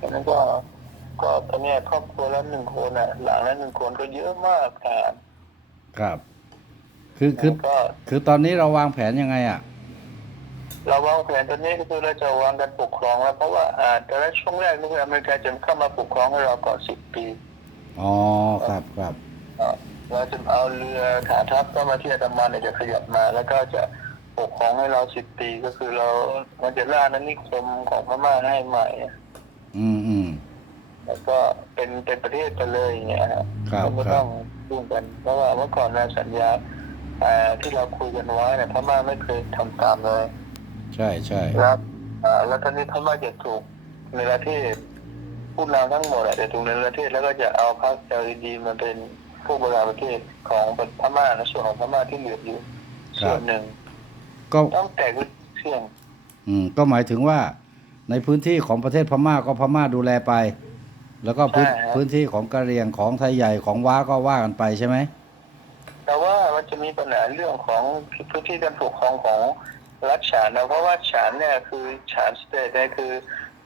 ฉะนั้นก็ก็ตอนเนี้ยครอบครัวละหนึ่งคนอะ หลังละหนึ่งคนก็เยอะมากครับครับ คือคือก็คือตอนนี้เราวางแผนยังไงอะ เราวางแผนตอนนี้ก็คือเราจะวางการปกครองแล้ว เพราะว่าอ่าแต่ละช่วงแรกนี่คืออเมริกาจะเข้ามาปกครองให้เราก่อนสิบปีอ๋อครับครับอ่าเราจะเอาเรือฐานทัพเข้ามาที่อันดามันเนี่ยจะขยับมา แล้วก็จะปกครองให้เราสิบปีก็คือเรามันจะล่านั้นนิคมของพม่าให้ใหม่อืมอืม แล้วก็เป็นเป็นประเทศไปเลยอย่างเงี้ยครับครับก็ไม่ครับ ต้องยุ่งกัน เพราะว่าเมื่อก่อนเราสัญญาอ่าที่เราคุยกันไว้เนี่ยพม่าไม่เคยทำตามเลยใช่ใช่ครับอ่าแล้วตอนนี้พม่าจะถูกในประเทศผู้นำทั้งหมดอะจะถูกในประเทศแล้วก็จะเอาพรรค LED มาเป็นผู้บริหารประเทศของพม่าในส่วนของพม่าที่เหลืออยู่ส่วนหนึ่งก็ ต้องแตกวิเสี่ยง อืมก็หมายถึงว่าในพื้นที่ของประเทศพม่าก็พม่าดูแลไป แล้วก็พื้นพื้นที่ของกะเหรี่ยงของไทยใหญ่ของว้าก็ว่ากันไปใช่ไหมแต่ว่ามันจะมีปัญหาเรื่องของพื้นที่การปกครองของรัฐฉานนะเพราะว่าฉานเนี่ยคือฉานสเตทเนี่ยคือ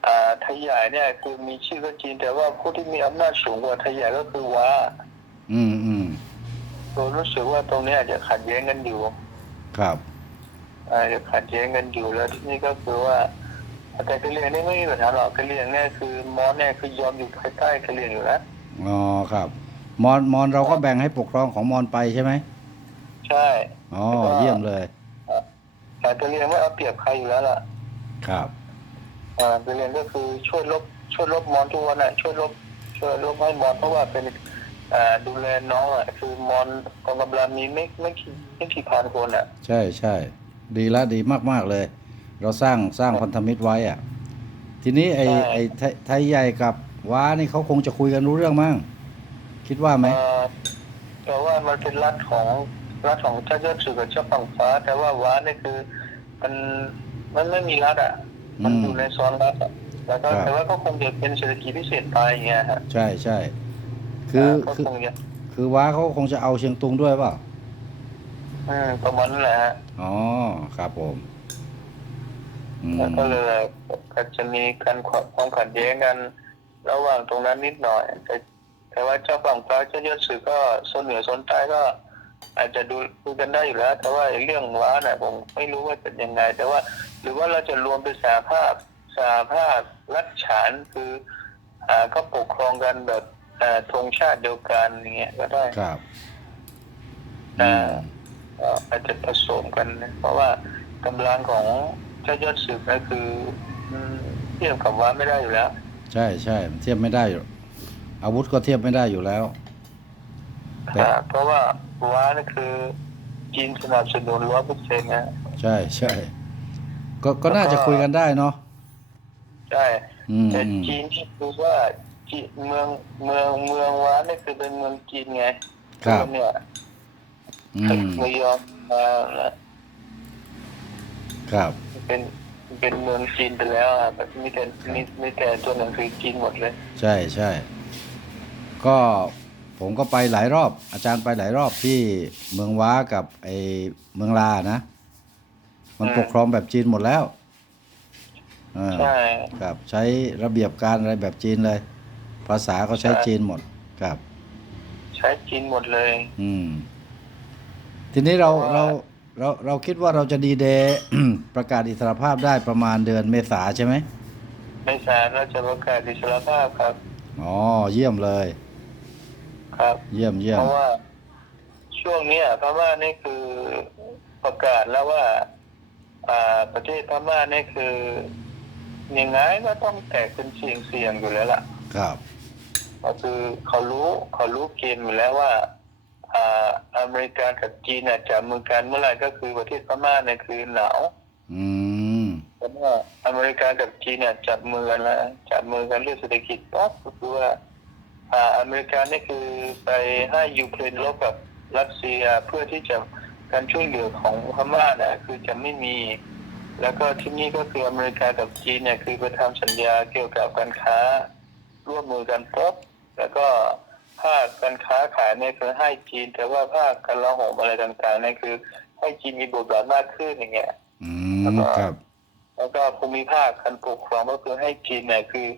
อ่าไทยใหญ่เนี่ยคือมีชื่อก็จริงแต่ว่าผู้ที่มีอำนาจสูงกว่าไทยใหญ่ก็คือว้าอืมอืมโดยรู้สึกว่าตรงเนี้ยอาจจะขัดแย้งกันอยู่ครับ อาจจะขัดแย้งกันอยู่แล้วที่นี่ก็คือว่า แต่กะเหรี่ยงนี่ไม่มีปัญหาหรอกกะเหรี่ยงเนี่ยคือมอญเนี่ยคือยอมอยู่ภายใต้กะเหรี่ยงอยู่แล้วอ๋อครับ มอนมอนเราก็แบ่งให้ปกครองของมอนไปใช่ไหมใช่อ๋อเยี่ยมเลยแต่กะเหรี่ยงไม่เอาเปรียบใครอยู่แล้วล่ะ ครับอ่ากะเหรี่ยงก็คือช่วยลบช่วยลบมอญทุกวันอะช่วยลบช่วยลบให้มอญเพราะว่าเป็นอ่าดูแลน้องอะคือมอญกองกำลังมีไม่ไม่กี่ไม่กี่พันคนอะ ใช่ใช่ดีละดีมากๆเลย เราสร้างสร้างพันธมิตรไว้อะทีนี้ไอ้ใช่ ไอ้ไทยไทยใหญ่กับว้านี่เขาคงจะคุยกันรู้เรื่องมั้งคิดว่าไหม เอ่อแต่ว่ามันเป็นรัฐของรัฐของเจ้าเจ้าสื่อกับเจ้าฝั่งฟ้า แต่ว่าว้าเนี่ยคือ มันมันไม่มีรัฐอะ มันอยู่ในซ้อนรัฐอะแล้วก็แต่ว่าก็คงจะเป็นเศรษฐกิจพิเศษไปอย่างเงี้ยฮะใช่ใช่คือก็คือคงจะคือว้าเขาคงจะเอาเชียงตุงด้วยเปล่า อืมประมาณนั้นแหละฮะอ๋อครับผมอืม แล้วก็เลยก็จะมีการความขัดแย้งกันระหว่างตรงนั้นนิดหน่อย แต่แต่ว่าเจ้าฝั่งฟ้าเจ้าเจ้าสื่อก็โซนเหนือโซนใต้ก็ อาจจะดูดูกันได้อยู่แล้ว แต่ว่าไอ้เรื่องว้าเนี่ยผมไม่รู้ว่าเป็นยังไง แต่ว่า หรือว่าเราจะรวมเป็นสาภาพสาภาพรัฐฉานคืออ่าก็ปกครองกันแบบอ่าธงชาติเดียวกันอย่างเงี้ยก็ได้ครับอ่าอืมก็อาจจะผสมกันนะเพราะว่ากำลังของ เจ้ายอดศึกก็คืออืมเทียบกับว่าไม่ได้อยู่แล้ว ใช่ใช่เทียบไม่ได้อยู่ อาวุธก็เทียบไม่ได้อยู่แล้วแต่อ่าเพราะว่าว้านี่คือจีนสนับสนุนร้อยเปอร์เซ็นต์นะใช่ใช่ก็ก็น่าจะคุยกันได้เนาะใช่อืมแต่อืมจีนที่คือว่าจีนเมืองเมืองเมืองว้านี่คือเป็นเมืองจีนไงครับเนี่ยอืมไม่ยอมมานะ ครับ เป็นเป็นเมืองจีนไปแล้วอะแบบมีแต่มีมีแต่ตัวหนังสือจีนหมดเลย ใช่ใช่ก็ผมก็ไปหลายรอบ อาจารย์ไปหลายรอบที่เมืองว้ากับไอเมืองลานะ มันอืมปกครองแบบจีนหมดแล้วอ่าใช่ครับใช้ระเบียบการอะไรแบบจีนเลย ภาษาเขาใช้ใช่จีนหมดครับ ใช้จีนหมดเลย อืม ทีนี้เราเพราะว่า เราเราเราคิดว่าเราจะดีเดย์ ประกาศอิสรภาพได้ประมาณเดือนเมษาใช่ไหมในศาลเราจะประกาศอิสรภาพครับ อ๋อเยี่ยมเลย ครับ เยี่ยมเยี่ยเพมราะว่า ช่วงเนี้ยพม่านี่คือประกาศแล้วว่า อ่าประเทศพม่านี่คือยังไงก็ต้องแตกเป็นเสียงเสียงๆอยู่แล้วล่ะ ครับ ก็คือเขารู้เขารู้เกณฑ์อยู่แล้วว่า อ่าอเมริกากับจีนน่ะจับมือกันเมื่อไหร่ก็คือประเทศพม่าเนี่ยคือหนาวอืมเพราะว่าอเมริกากับจีนเนี่ยจับมือกันแล้วจับมือกันเรื่องเศรษฐกิจปั๊บก็คือว่าอ่าอเมริกานี่คือไปให้ยูเครนรบกับรัสเซียเพื่อที่จะการช่วยเหลือของพม่าเนี่ยคือจะไม่มี แล้วก็ที่นี่ก็คืออเมริกากับจีนเนี่ยคือไปทำสัญญาเกี่ยวกับการค้า ร่วมมือกันปุ๊บแล้วก็ ภาคการค้าขายเนี่ยคือให้จีน แต่ว่าภาคการละหงอะไรต่างๆเนี่ยคือ ให้จีนมีบทบาทมากขึ้นอย่างเงี้ยอืแล้วมก็ครับ แล้วก็ภูมิภาคการปกครองก็คือให้จีนเนี่ยคือ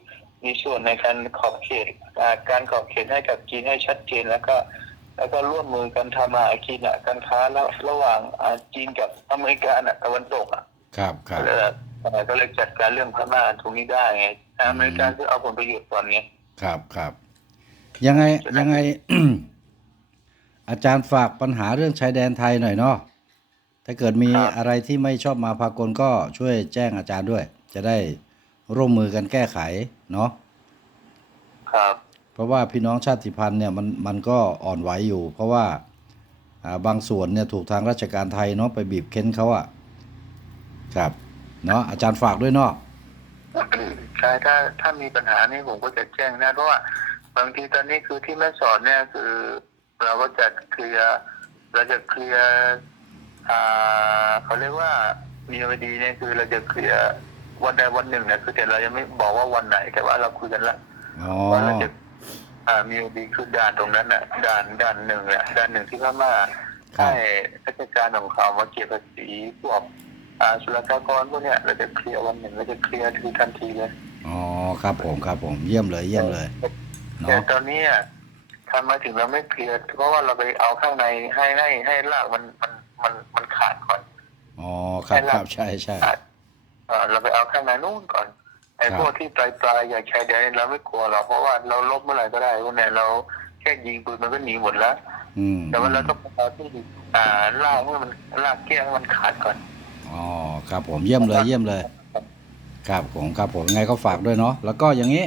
มีส่วนในการขอบเขตอ่าการขอบเขตให้กับจีนให้ชัดเจนแล้วก็ แล้วก็ร่วมมือกันทำมาหากินอะการค้าแล้วระหว่างอ่าจีนกับอเมริกาอะตะวันตกอะครับครับก็เลยเอ่อก็เลยจัดการเรื่องพม่าตรงนี้ได้ไงอเมริกาคือเอาผลประโยชน์ก่อนไงครับครับ ยังไงยังไง อาจารย์ฝากปัญหาเรื่องชายแดนไทยหน่อยเนาะถ้าเกิดมีอะไรที่ไม่ชอบมาพากลก็ช่วยแจ้งอาจารย์ด้วย จะได้ร่วมมือกันแก้ไขเนาะ ครับ เพราะว่าพี่น้องชาติพันธุ์เนี่ยมันมันก็อ่อนไหวอยู่ เพราะว่าอ่าบางส่วนเนี่ยถูกทางราชการไทยเนาะไปบีบเค้นเขาอะครับเนาะอาจารย์ฝากด้วยเนาะ ใช่ถ้าถ้ามีปัญหานี่ผมก็จะแจ้งนะเพราะว่า บางทีตอนนี้คือที่แม่สอนเนี่ยคือเราก็จะเคลียร์เราจะเคลียร์อ่าเขาเรียกว่ามีวดีเนี่ยคือเราจะเคลียร์วันใดวันหนึ่งเนี่ยคือแต่เรายังไม่บอกว่าวันไหนแต่ว่าเราคุยกันละอ๋อว่าเราจะอ่ามีวดีคือด่านตรงนั้นน่ะด่านด่านหนึ่งแหละด่านหนึ่งที่พม่าครับให้ราชการของเขามาเก็บภาษีพวกอ่าศุลกากรพวกเนี้ยเราจะเคลียร์วันหนึ่งเราจะเคลียร์คือทันทีเลยอ๋อครับผมครับผมเยี่ยมเลยเยี่ยมเลย แต่เนาะตอนนี้อะทำไมถึงเราไม่เคลียร์เพราะว่าเราไปเอาข้างในให้ให้ให้รากมันมันมันมันขาดก่อน อ๋อครับครับใช่ใช่ ขาดเออเราไปเอาข้างในนู่นก่อนไอ้ครับ พวกที่ปลายปลายๆอย่างชายแดนเราไม่กลัวหรอกเพราะว่าเราลบเมื่อไหร่ก็ได้พวกเนี้ยเราแค่ยิงปืนมันก็หนีหมดแล้ว อืมแต่ว่าเราต้องเอาที่อ่ารากให้มันรากแก้ให้มันขาดก่อน อ๋อครับผมเยี่ยมเลยเยี่ยมเลย ครับผมครับผมยังไงก็ฝากด้วยเนาะแล้วก็อย่างนี้